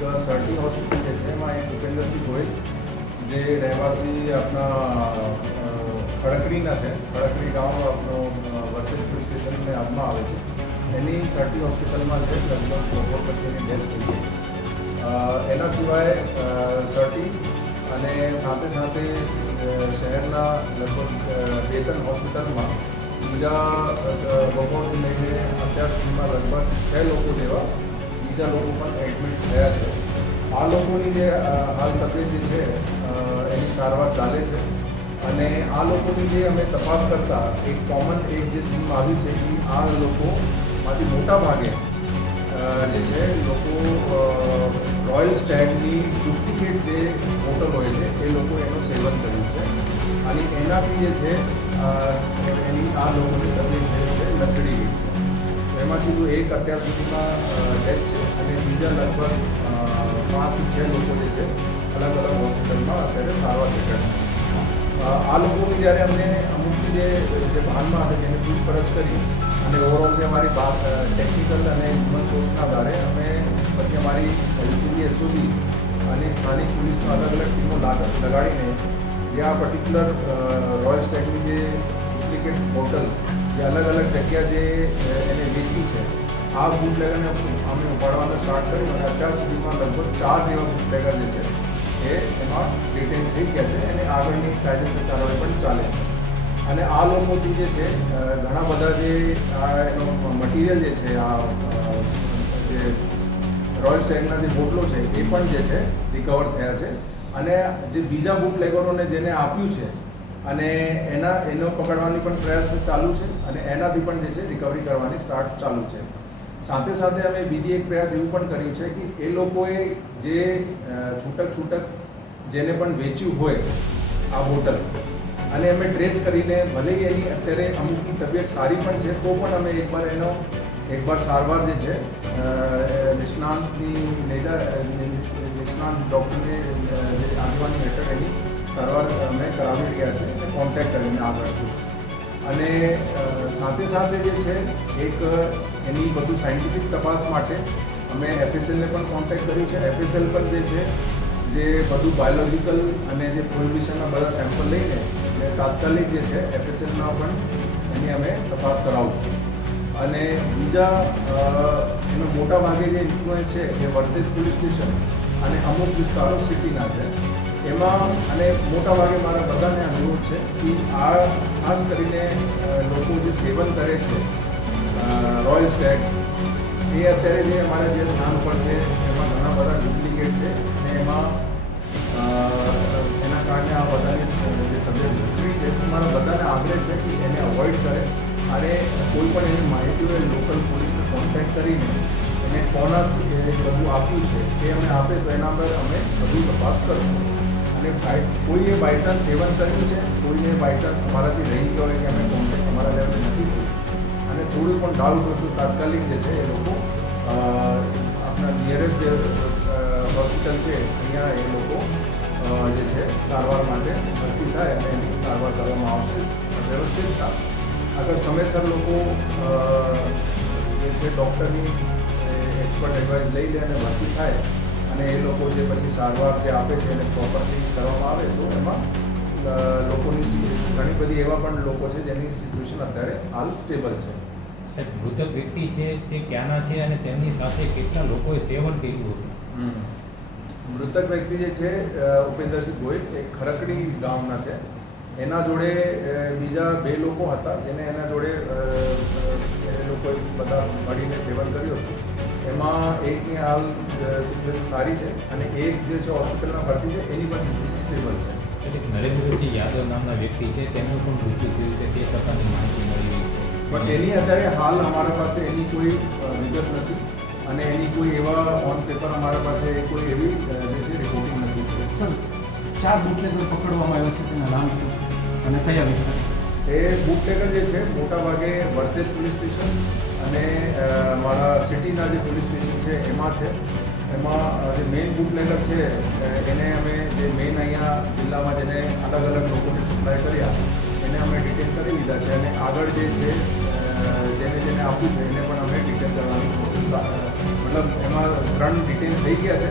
एक सर्टी हॉस्पिटल जैसे में एक भूपेंद्र सिंह गोयल जे रहवासी अपना खड़करीना है, खड़करी गाँव अपनो वर्सेज पुलिस स्टेशन में हाथમાં આવે છે એની સર્ટી હોસ્પિટલમાં છે લગભગ બપોર પછી એની ડેથ થઈ ગઈ. એના સિવાય સર્ટી અને સાથે સાથે શહેરના લગભગ 2-3 હોસ્પિટલમાં બીજા બપોરથી લઈને અત્યાર સુધીમાં લગભગ 6 લોકો જેવા બીજા લોકો પણ એડમિટ થયા છે. આ લોકોની જે હાલ તબિયત જે છે એની સારવાર ચાલે છે અને આ લોકોની જે અમે તપાસ કરતા એક કોમન એક જે થીમ આવી છે કે આ લોકોમાંથી મોટા ભાગે જે છે લોકો રોયલ સ્ટેગની ડુપ્લિકેટ જે બોટલ હોય છે એ લોકો એનું સેવન કર્યું છે અને એનાથી જે છે એની આ લોકોની તકલીફ જે છે લથડી ગઈ છે. એમાંથી તો એક અત્યાર સુધીમાં ડેથ છે અને બીજા લગભગ 5 થી 6 લોકો જે છે અલગ અલગ હોસ્પિટલમાં અત્યારે સારવાર હેઠળ છે. આ લોકોની જ્યારે અમને અમુકની જે ભાનમાં હતી એને પૂછપરછ કરી અને ઓવરઓલ જે અમારી ટેકનિકલ અને હ્યુમન સોર્સના આધારે અમે પછી અમારી એલસીબી એસઓબી અને સ્થાનિક પોલીસમાં અલગ અલગ ટીમો લગાડીને જે આ પર્ટિક્યુલર રોયલ સ્ટેગની જે ડુપ્લિકેટ બોટલ જે અલગ અલગ જગ્યા જે એને વેચી છે આ બુટલેગરને અમે ઉપાડવાનું સ્ટાર્ટ કર્યું અને અત્યાર સુધીમાં લગભગ 4 જેવા બુટલેગર જે છે એ એમાં ડિટેન થઈ ગયા છે અને આગળની કાયદેસર કાર્યવાહી પણ ચાલે છે. અને આ લોકોથી જે છે ઘણા બધા જે એનો મટીરિયલ જે છે આ જે રોયલ સ્ટેગના જે બોટલો છે એ પણ જે છે રિકવર થયા છે અને જે બીજા બુટલેગરોને જેને આપ્યું છે અને એનો પકડવાની પણ પ્રયાસ ચાલુ છે અને એનાથી પણ જે છે રિકવરી કરવાની સ્ટાર્ટ ચાલુ છે. સાથે સાથે અમે બીજી એક પ્રયાસ એવું પણ કર્યું છે કે એ લોકોએ જે છૂટક જેને પણ વેચ્યું હોય આ બોટલ અને અમે ટ્રેસ કરીને ભલે એની અત્યારે અમુકની તબિયત સારી પણ છે તો પણ અમે એકવાર સારવાર જે છે નિષ્ણાંત ડૉક્ટરને જે આગેવાની હેઠળ એની સારવાર અમે કરાવી રહ્યા છે અને કોન્ટેક્ટ કરીને આગળથી અને સાથે સાથે જે છે એક એની બધું સાયન્ટિફિક તપાસ માટે અમે એફએસએલને પણ કોન્ટેક્ટ કર્યું છે. એફએસએલ પર જે છે જે બધું બાયોલોજિકલ અને જે પોલ્યુશનના બધા સેમ્પલ લઈને તાત્કાલિક જે છે એફએસએલમાં પણ એની અમે તપાસ કરાવશું. અને બીજા એનો મોટા ભાગે જે ઇન્ફ્લુઅન્સ છે એ વર્તેજ પોલીસ સ્ટેશન અને અમુક વિસ્તારો સિટીના છે એમાં અને મોટા ભાગે મારા બધાને અનુરોધ છે કે આ ખાસ કરીને લોકો જે સેવન કરે છે રોયલ સ્ટેગ એ અત્યારે જે અમારા જે સ્થાન પર છે એમાં ઘણા બધા ડુપ્લિકેટ છે અને એમાં એના કારણે આ બધાની જે તબિયત બગડી છે તો મારા બધાને આગ્રહ છે કે એને અવોઇડ કરે અને કોઈ પણ એની માહિતી હોય લોકલ પોલીસને કોન્ટેક્ટ કરીને એને કોના બધું આપ્યું છે એ અમે આપે તો એના પર અમે બધું તપાસ કરશું. અને કોઈએ બાયચાન્સ સેવન કર્યું છે, કોઈને બાયચાન્સ અમારાથી રહી ગયો હોય કે અમે કોન્ટેક્ટ અમારા લેવલે નથી થયું અને થોડું પણ ડાઉટ હોય તો તાત્કાલિક જે છે એ લોકો આપણા નિયરેસ્ટ જે હોસ્પિટલ છે અહીંયા એ લોકો જે છે સારવાર માટે ભરતી થાય અને એની સારવાર કરવામાં આવશે વ્યવસ્થિત થાય. અગર સમયસર લોકો જે છે ડૉક્ટરની એક્સપર્ટ એડવાઇસ લઈ લે અને ભરતી થાય અને એ લોકો જે પછી સારવાર જે આપે છે એને પ્રોપરલી કરવામાં આવે તો એમાં લોકોની ઘણી બધી એવા પણ લોકો છે જેની સિચ્યુએશન અત્યારે હાલ સ્ટેબલ છે. સાહેબ, મૃતક વ્યક્તિ છે તે ક્યાંના છે અને તેમની સાથે કેટલા લોકોએ સેવન કર્યું હતું? મૃતક વ્યક્તિ જે છે ઉપેન્દ્રસિંહ ગોયલ એ ખરકડી ગામના છે. એના જોડે બીજા 2 લોકો હતા જેને એના જોડે એ લોકોએ બધા મળીને સેવન કર્યું હતું. એમાં એકની હાલ સિચ્યુએશન સારી છે અને એક જે છે હોસ્પિટલમાં ભરતી છે એની પણ સિચ્યુએશન સ્ટેબલ છે. એટલે નરેન્દ્રસિંહ યાદવ નામના વ્યક્તિ છે તેમનું પણ મૃત્યુ થયું છે તે પ્રકારની માહિતી મળી રહી છે. બટ એની અત્યારે હાલ અમારા પાસે એની કોઈ વિગત નથી અને એની કોઈ એવા ઓન પેપર અમારા પાસે કોઈ એવી જે છે રિપોર્ટિંગ નથી. સર, 4 બુટલેગર પકડવામાં આવ્યા છે તેના નામ શું અને કયા વિસ્તાર? એ બુટલેગર જે છે મોટા ભાગે વર્તેજ પોલીસ સ્ટેશન અને મારા સિટીના જે પોલીસ સ્ટેશન છે એમાં છે. એમાં જે મેઇન બુટલેગર છે એને અમે જે મેઇન અહીંયા જિલ્લામાં જેને અલગ અલગ લોકોને સપ્લાય કર્યા એને અમે ડિટેન કરી લીધા છે અને આગળ જે છે જેને આપ્યું છે એને પણ અમે ડિટેન કરવાની કોશિશ મતલબ એમાં 3 ડિટેન થઈ ગયા છે.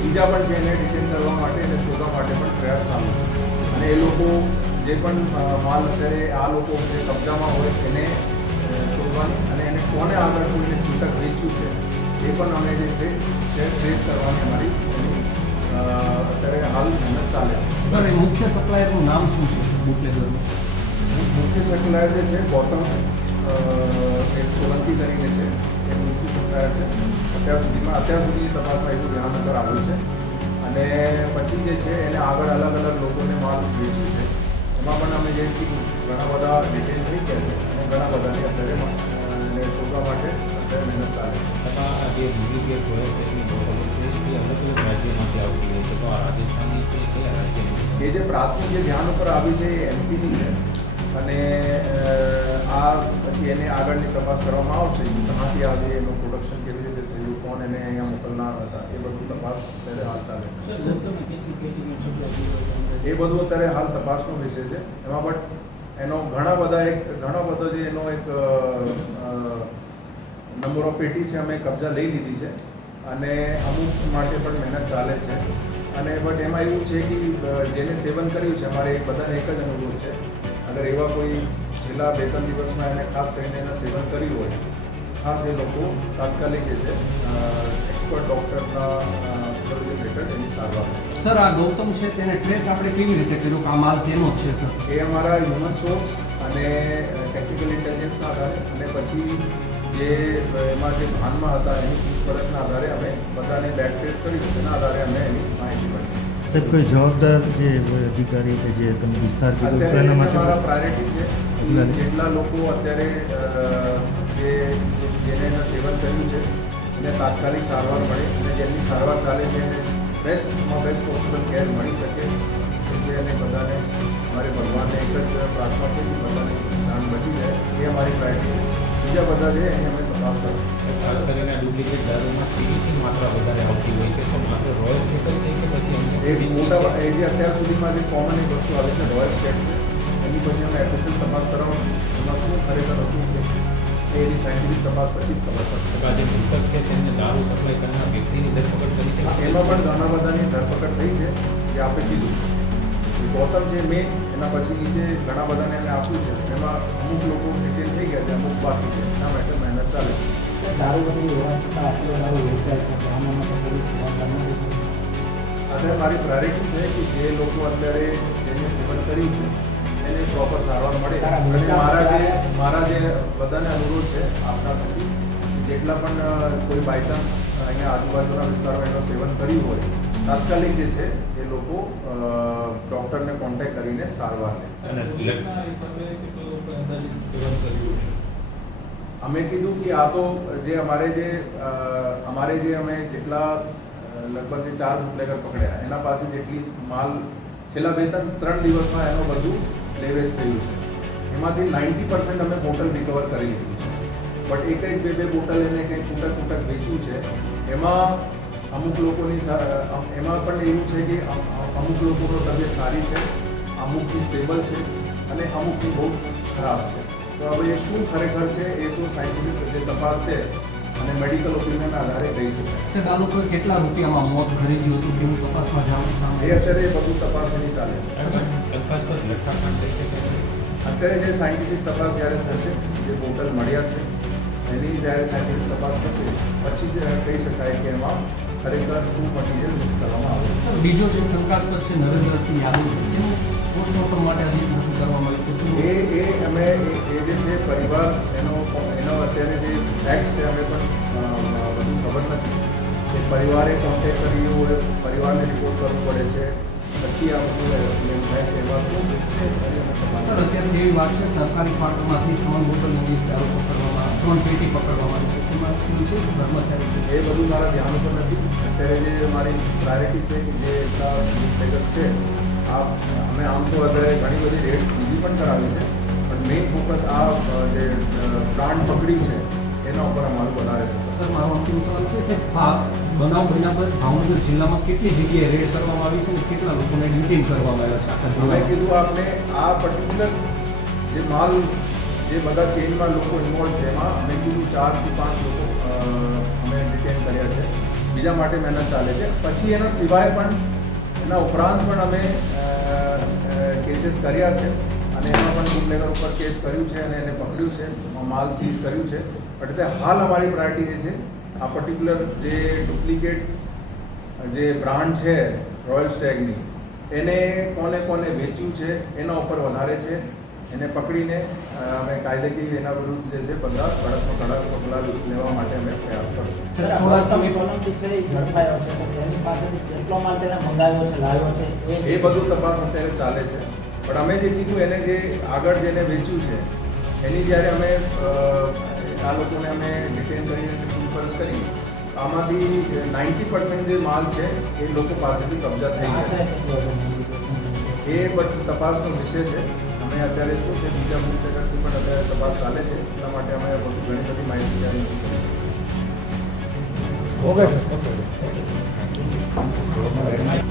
બીજા પણ છે એને ડિટેન કરવા માટે અને શોધવા માટે પણ પ્રયાસ ચાલુ છે. અને એ લોકો જે પણ માલ અત્યારે આ લોકો જે કબજામાં હોય એને શોધવાની અને એને કોને આગળ કોઈને છૂટક વેચ્યું છે એ પણ અમે જે છે ટ્રેસ કરવાની અમારી અત્યારે હાલ મહેનત ચાલે છે. સર, એ મુખ્ય સપ્લાયરનું નામ શું છે બુટલેગરનું? મુખ્ય સપ્લાયર જે છે ગૌતમ એક સોલંકી કરીને છે એ મુખ્ય સપ્લાયર છે. અત્યાર સુધી તપાસમાં એવું ધ્યાન અંદર આવ્યું છે. અને પછી જે છે એને આગળ અલગ અલગ લોકોને માલ વેચ્યું છે. એમાં પણ અમે જે કીધું ઘણા બધા ડિટેન થઈ ગયા છે અને ઘણા બધાની અત્યારે એને શોધવા માટે અત્યારે મહેનત ચાલે છે. તથા આ જે ડુપ્લિકેટ હોય છે એની બોટલો છે એ અલગ અલગ રાજ્યોમાંથી આવતી હોય છે. તો આ રાજસ્થાનની છે કે રાજ્યની? એ જે પ્રાથમિક જે ધ્યાન ઉપર આવી છે એ એમપીની છે. અને આ પછી એને આગળની તપાસ કરવામાં આવશે. કહાંથી આવે એનું પ્રોડક્શન કેવી રીતે થયું, કોણ એને અહીંયા મોકલનાર હતા, એ બધું તપાસ અત્યારે હાલ ચાલે છે. એ બધું અત્યારે હાલ તપાસનો વિષય છે. એમાં બટ એનો ઘણો બધો જે એનો એક નંબર ઓફ પેટી છે અમે કબજા લઈ લીધી છે અને અમુક માટે પણ મહેનત ચાલે છે. અને બટ એમાં એવું છે કે જેને સેવન કર્યું છે અમારે બધાને એક જ અનુભવ છે. અગર એવા કોઈ છેલ્લા 2-3 દિવસમાં એને ખાસ કરીને એના સેવન કર્યું હોય, ખાસ એ લોકો તાત્કાલિક જે છે એક્સપર્ટ ડૉક્ટરના સુપરવિઝન હેઠળ એની સારવાર. સર, આ ગૌતમ છે તેને ટ્રેસ આપણે કેવી રીતે કર્યું કે આ માલ તેનો જ છે સર? એ અમારા હ્યુમન સોર્સ અને ટેકનિકલ ઇન્ટેલિજન્સના આધારે અને પછી જે એમાં જે ભાનમાં હતા એની પૂછપરછના આધારે અમે બધાને બેક ટેસ્ટ કર્યું. તેના આધારે અમે એની માહિતી મળી. સાહેબ, કોઈ જવાબદાર જે અધિકારી કે જે તમે વિસ્તાર કીધું અત્યારે એના માટે અમારા પ્રાયોરિટી છે જેટલા લોકો અત્યારે જેને એના સેવન કર્યું છે એને તાત્કાલિક સારવાર મળે અને જેમની સારવાર ચાલે છે એને બેસ્ટમાં બેસ્ટ પોસિબલ કેર મળી શકે. એટલે એને બધાને અમારે ભગવાનને એક જ પ્રાર્થના છે કે બધાને જાન બચી જાય. એ અમારી પ્રાયોરિટી છે. બીજા બધા છે એને અમે તપાસ કરીશું. ખાસ કરીને ડુપ્લિકેટ દારૂમાં સ્પિરિટની માત્રા વધારે આવતી હોય છે. તો માત્ર રોયલ ફેકલ છે કે પછી એ મોટા એ જે અત્યાર સુધીમાં જે કોમન એક વસ્તુ આવે છે રોયલ સ્ટેટ છે. એની પછી અમે એફએસએલ તપાસ કરાવશું. એમાં શું ખરેખર હતું કે એની સાયન્ટિફિક તપાસ પછી જ ખબર પડશે. જે મૃતક છે તેમને દારૂ સપ્લાય કરનાર વ્યક્તિની ધરપકડ કરી છે. એમાં પણ ઘણા બધાની ધરપકડ થઈ છે. જે આપણે કીધું ગૌતમ છે મેન, એના પછી નીચે ઘણા બધાને અમે આપ્યું છે. એમાં અમુક લોકો ડિટેલ થઈ ગયા છે, અમુક બાકી છે. એના માટે મહેનત ચાલે છે. દારૂબંધી હોવા છતાં આટલો દારૂ વેચાય છે તો આના માટે પોલીસ અત્યારે મારી પ્રાયોરિટી છે કે જે લોકો અત્યારે જેને સેવન કર્યું છે એને પ્રોપર સારવાર મળે. અને મારા જે બધાને અનુરોધ છે આપના થકી જેટલા પણ કોઈ બાયચાન્સ અહીંયા આજુબાજુના વિસ્તારમાં એનું સેવન કર્યું હોય તાત્કાલિક જે છે એ લોકો ડૉક્ટરને કોન્ટેક્ટ કરીને સારવાર લે. અમે કીધું કે આ તો જે અમારે જે અમે જેટલા લગભગ 4 બુટલેગર પકડ્યા એના પાસે જેટલી માલ છેલ્લા 2-3 દિવસમાં એનું બધું લેવેજ થયું છે. એમાંથી 90% અમે બોટલ રિકવર કરી લીધું છે. બટ એક 2 બોટલ એને કંઈ છૂટક વેચ્યું છે. એમાં અમુક લોકોની એમાં પણ એવું છે કે અમુક લોકોનો તબિયત સારી છે, અમુકની સ્ટેબલ છે અને અમુકની બહુ ખરાબ છે. તો હવે શું ખરેખર છે એ તો સાયન્ટિફિક જે તપાસ છે અને મેડિકલ ઓપિનિયનના આધારે કહી શકાય. સર, આ લોકોએ કેટલા રૂપિયામાં મોત ખરીદ્યું હતું તેની તપાસમાં જવાનું સામે એ અત્યારે બધું તપાસ એની ચાલે છે. શંકાસ્પદ લઠ્ઠાકાંડ છે કે અત્યારે જે સાયન્ટિફિક તપાસ જ્યારે થશે, જે બોટલ મળ્યા છે એની જ્યારે સાયન્ટિફિક તપાસ થશે પછી જ કહી શકાય કે એમાં ખરેખર શું મટીરિયલ મિક્સ કરવામાં આવે છે. સર, બીજો જે શંકાસ્પદ છે નરેન્દ્રસિંહ યાદવ તેનું પોસ્ટમોર્ટમ માટે હજી નથી કરવામાં આવ્યું. એ અમે એ જે છે પરિવાર એનો અત્યારે જે ફેક્ટ છે અમે પણ બધું ખબર નથી. એ પરિવારે કોન્ટેક્ટ કર્યો હોય, પરિવારને રિપોર્ટ કરવું પડે છે, પછી આ બધું ક્લેમ થાય છે. એમાં શું છે સર, અત્યારે એવી વાત છે સરકારી ફાળમાંથી 3 બોટલ ઇંગ્લિશ દારૂ પકડવામાં 3 પેટી પકડવામાં આવી છે. એમાં શું છે કર્મચારી એ બધું મારા ધ્યાન ઉપર નથી. અત્યારે જે મારી પ્રાયોરિટી છે કે જે એટલા બુટલેગર છે અમે આમ તો અત્યારે ઘણી બધી રેડ બીજી પણ કરાવી છે પણ મેઇન ફોકસ આ જે પ્લાન્ટ પકડ્યું છે એના ઉપર અમારું વધારે ફોકસ. સર, મારો અંતિમ સવાલ છે બનાવ બન્યા બાદ ભાવનગર જિલ્લામાં કેટલી જગ્યાએ રેડ કરવામાં આવી છે અને કેટલા લોકોને ડિટેન કરવામાં આવ્યા છે આખા મેં જિલ્લામાં? કીધું આપને આ પર્ટિક્યુલર જે માલ જે બધા ચેઇનમાં લોકો ઇન્વોલ્વ છે એમાં મેં કીધું 4 થી 5 લોકો અમે ડિટેન કર્યા છે. બીજા માટે મહેનત ચાલે છે. પછી એના સિવાય પણ એના ઉપરાંત પણ અમે કેસીસ કર્યા છે અને એમાં પણ બુટલેગર ઉપર કેસ કર્યું છે અને એને પકડ્યું છે, માલ સીઝ કર્યું છે. એટલે હાલ અમારી પ્રાયોરિટી જે છે આ પર્ટિક્યુલર જે ડુપ્લિકેટ જે બ્રાન્ડ છે રોયલ સ્ટેગની એને કોને કોને વેચ્યું છે એના ઉપર વધારે છે. એને પકડીને અમે કાયદેકીય એના વિરુદ્ધ જે છે બધા કડકમાં કડક પગલાં લેવા માટે અમે પ્રયાસ કરશું. સર, થોડા સમય સોલંકી છે એ ઝડપાયો છે તો એની પાસેથી કેટલો માલ તેને મંગાવ્યો છે, લાવ્યો છે એ બધું તપાસ અત્યારે ચાલે છે. પણ અમે જે કીધું એને જે આગળ જેને વેચ્યું છે એની જ્યારે અમે આ લોકોને અમે ડિટેન કરીને પૂછપરછ કરી આમાંથી 90% જે માલ છે એ લોકો પાસેથી કબજા થઈ આશરે ગયા કેટલો હતો? એ બધું તપાસનો વિષય છે. અમે અત્યારે શું છે બીજા બુટલેગરથી પણ અત્યારે તપાસ ચાલે છે. એટલા માટે અમે બધું ઘણી બધી માહિતી જાણી કરી છે. Okay sir.